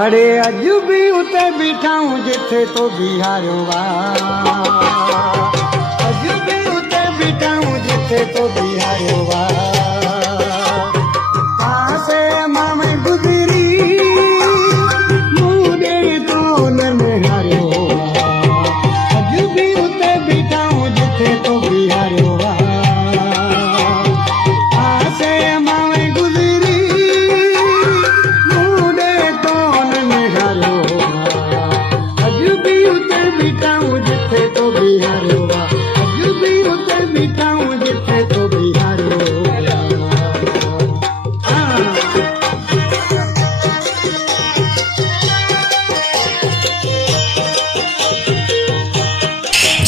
अरे अज भी उते बिठाऊं जिथे तो बिहारो अज भी उते बिठाऊं जिथे तो बिहारो पासे मामे गुजरी मुझे तो नहारो अज भी उते बिठाऊं जिथे तो बिहारो पासे मामे गुजरी मुझे तो नहारो अज भी उते बिठाऊं जिथे तो बिहारो अज भी उते बिठाऊं जिथे तो बिहारो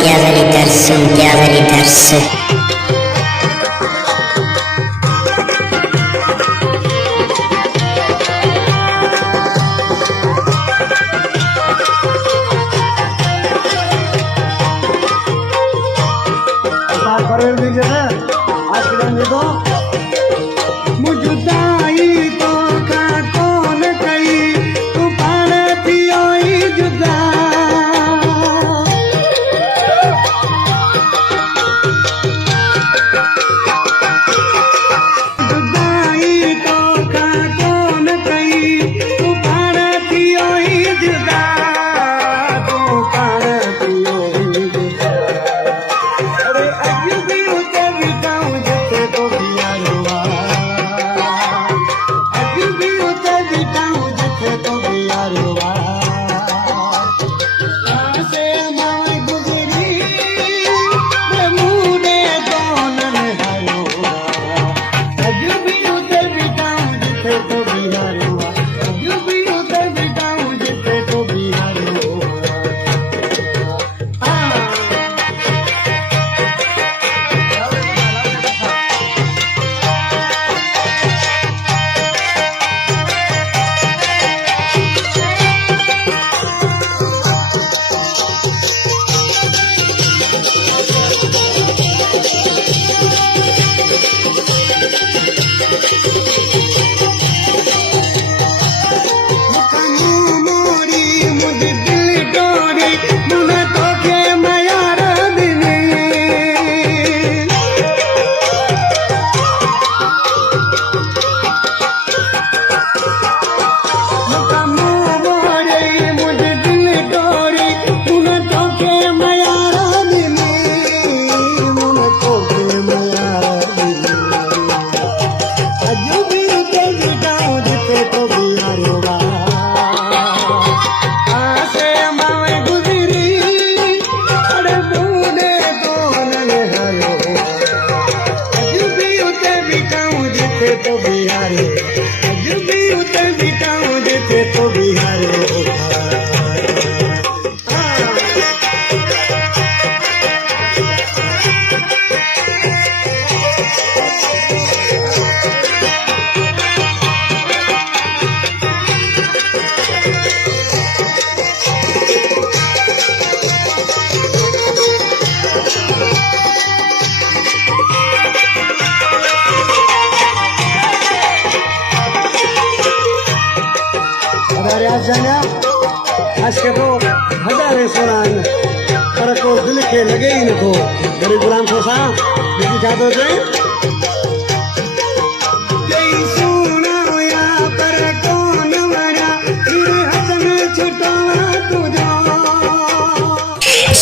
क्या जरी दर्स मुझदाई तो का कौन कई तू पाण थियो जुदा जुदाई तो का कौन कई तू पाण थियो जुदा तू पाण थियो जुदा अरे अज भी उते बिठाऊं जिथे तो बिहारो अज भी उते बिठाऊं जिथे तो बिहारो से मावे गुजरी मुझे तो नहारो अज भी उते बिठाऊं जिथे तो बिहारो अज भी उते बिठाऊं जिथे तो बिहारो तो बिहारो अज भी उते बिठाऊं जिथे तो बिहारो आज के तो हजारे सुनान पर को दिल के लगे ही नको गरीब गुलाम सोसा बिजली जादो जे जय सोना होया पर कौन मरा फिर हसन छुटावा तुझो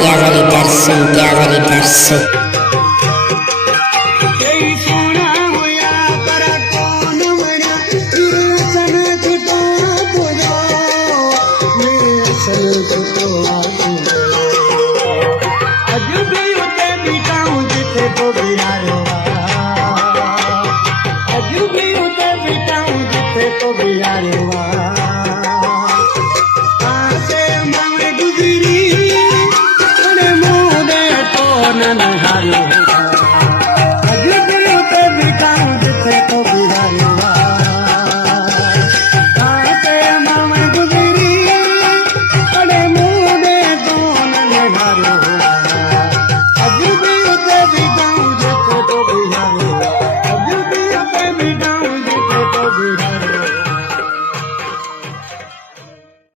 क्या जरी दर्स जय सोना होया पर कौन मरा फिर हसन छुटावा तुझो मेरे हसन छुटावा तुझो अज भी उते बिठाऊं जिथे तो बिहारो अज भी उते बिठाऊं जिथे तो बिहारो